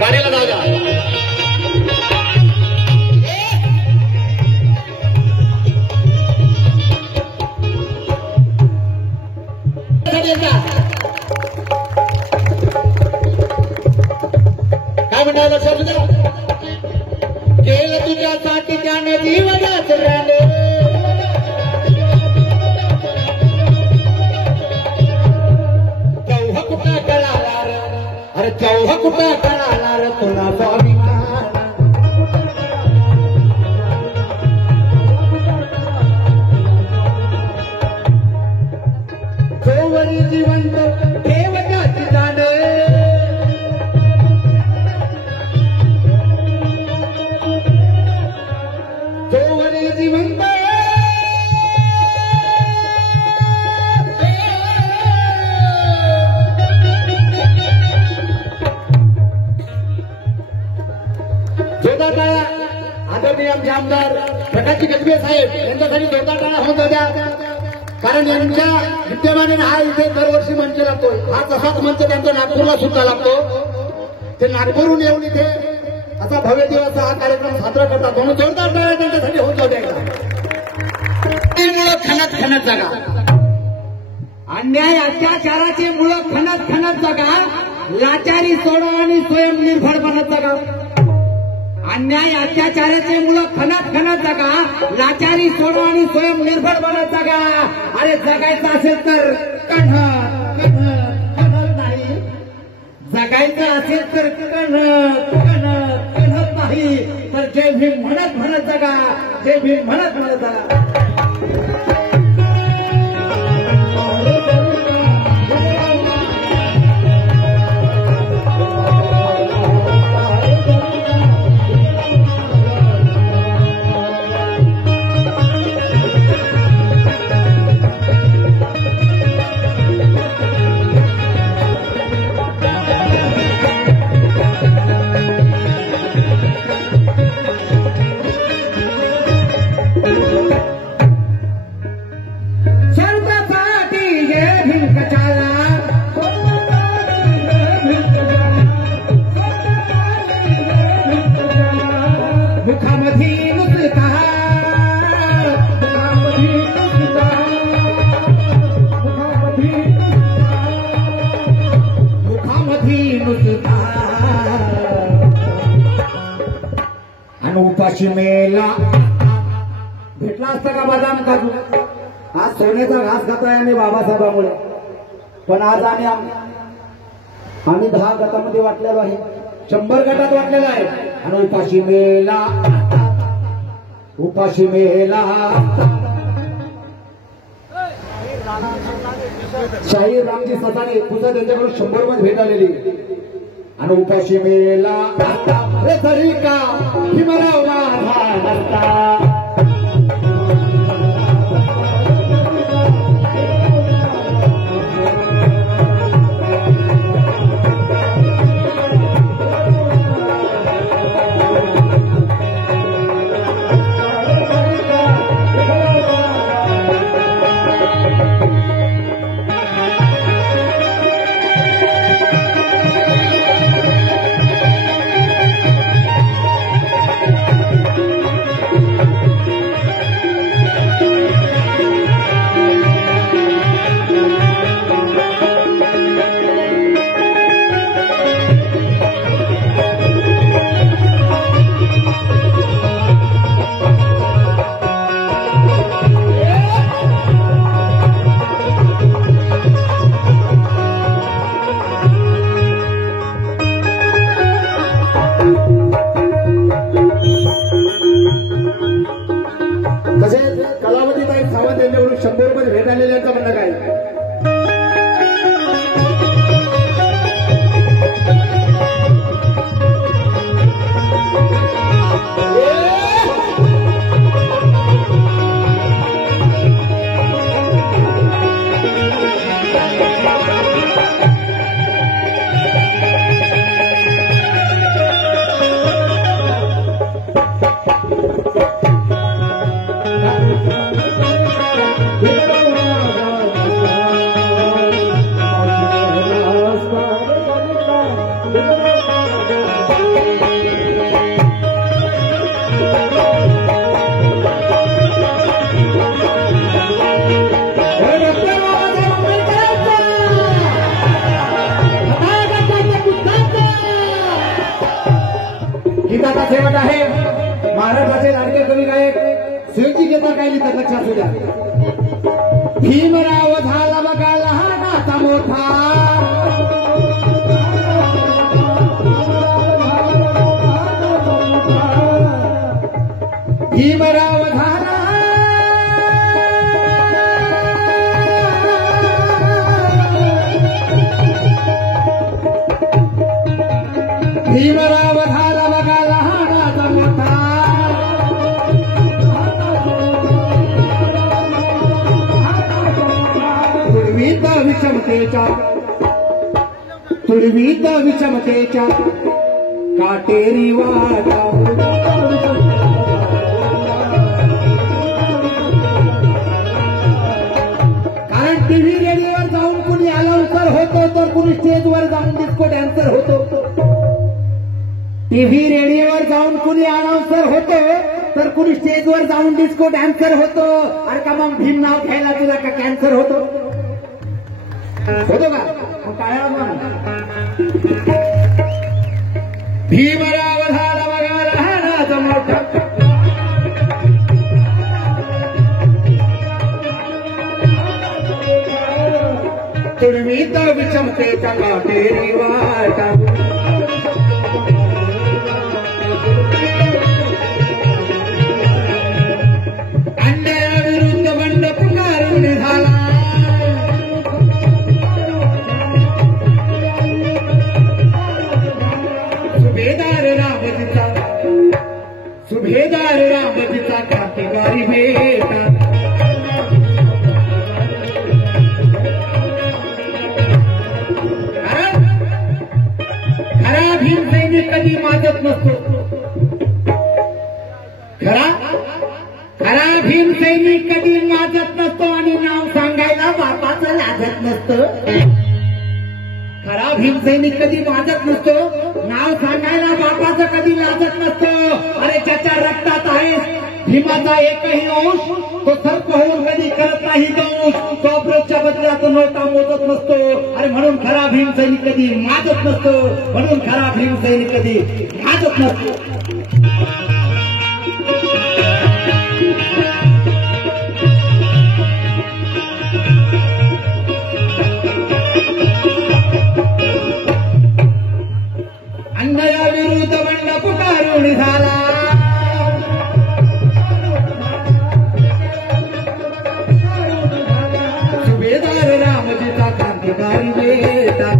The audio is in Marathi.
गाडीला जागा काय म्हणणार लक्षात तुझ्या केलं तुझ्यासाठी त्याने जीवनात राहिले चौहा कुठं कळाला अरे चौहा कुठं कळाला रे तुला भाविका चौवरी जिवंत ठेवण्याची जाणे चौवरी जिवंत जोरदार टाळ्या आदरणीय आमचे आमदार प्रकाशजी गजबे साहेब यांच्यासाठी जोरदार टाळ्या होत होत्या कारण यांच्या विद्यमाने हा इथे दरवर्षी मंच लागतो हा तसाच मंच त्यांचा नागपूरला सुद्धा लागतो ते नागपूरहून येऊन इथे असा भव्य दिवस हा कार्यक्रम साजरा करतात म्हणून जोरदार टाळ्या त्यांच्यासाठी होत होत्या खणत खणत जागा अन्याय अत्याचाराचे मुळं खणत खणत जागा लाचारी सोडा आणि स्वयंनिर्भर बनत जागा अन्याय अत्याचाराचे मुलं खणत खणत जगा लाचारी सोडा आणि स्वयंनिर्भर बनत जगा अरे जगायचं असेल तर कणत कणत कणत नाही जगायचं असेल तर कणत कणत कणत नाही तर जय भीम म्हणत म्हणत जगा जय भीम म्हणत म्हणत जगा आणि उपाशी मेला भेटला असता का बदाम काजू आज सोन्याचा घास खातोय आम्ही बाबासाहेबांमुळे पण आज आम्ही 10 गटामध्ये वाटलेलो आहे 100 गटात वाटलेला आहे आणि उपाशी मेला शाहीर रामजी ससाने तुझं त्यांच्याकडून 100 मध्ये भेट आलेली आणि उपाशी मेला रे तरी का हिमरावला Thank you. गीताचा शेवट आहे महाराष्ट्राचे लाडके कवी गायक शिवजी गीता काय लिहितात लक्षात असू द्या. भीमराव झाला बघा लहानाचा मोठा, भीमराव झाला भीमराव झाला बघा लहानाचा मोठा, तुडवीत विषमतेच्या काटेरी वाटा, कारण टीव्ही रेडिओवर जाऊन कुणी अनाउन्सर होतो तर कुणी स्टेजवर जाऊन डिस्को डॅन्सर होतो. टीव्ही रेडिओवर जाऊन कुणी अनाउन्सर होतो तर कुणी स्टेजवर जाऊन डिस्को डॅन्सर होतो. अरे का मग भीम नाव घ्यायला तुला का कॅन्सर होतो का काय मग. भीमराव झाला बघा लहानाचा मोठा, तुडवीत विषमतेच्या काटेरी वाटा, अन्यायाविरुद्ध बंड पुकारून झाला, सुभेदार रामजीचा क्रांतिकारी भेटा, खरा भीमसैनिक कधी माजत नसतो. खरा भीमसैनिक कधी माजत नसतो आणि नाव सांगायला बापाचं लाजत नसतं. खरा भीमसैनिक कधी माजत नसतो, नाव सांगायला बापाचं कधी लाजत नसतो. अरे ज्याच्या रक्तात आहे भीमाचा एकही अंश तो सर्प होऊन कधी करत नाही दोष, तो अप्रोचच्या बदल्यात नोटा मोजत नसतो. अरे म्हणून खरा भीमसैनिक कधी माजत नसतो, म्हणून खरा भीमसैनिक कधी माजत नसतो. अन्यायाविरुद्ध बंड पुकारून झाला, सुभेदार रामजीचा क्रांतिकारी भेटा,